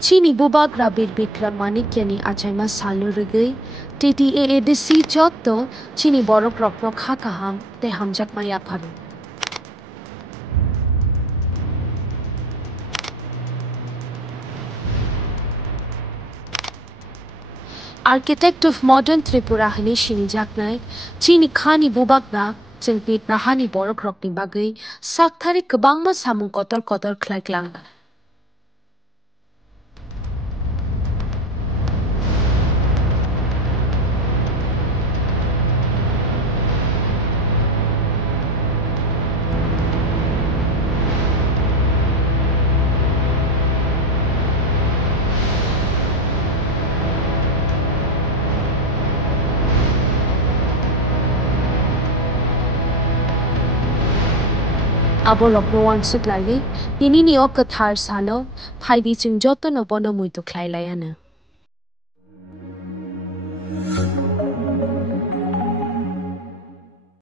Chini bubak rabir bikram manikyani achaima salurugui. TTA desi jotto chini borok rok hakaham te hamjak maya paru. Architect of modern Tripura hani sinijaknai chini khani bubakna chengpit nahani borok rokni bagui sakthari kwbangma samung kotor khlaiklang. Abo rokno wangsuk lagi ini ni ok kathar salo phaidi chung joto no bono muito khlailayana.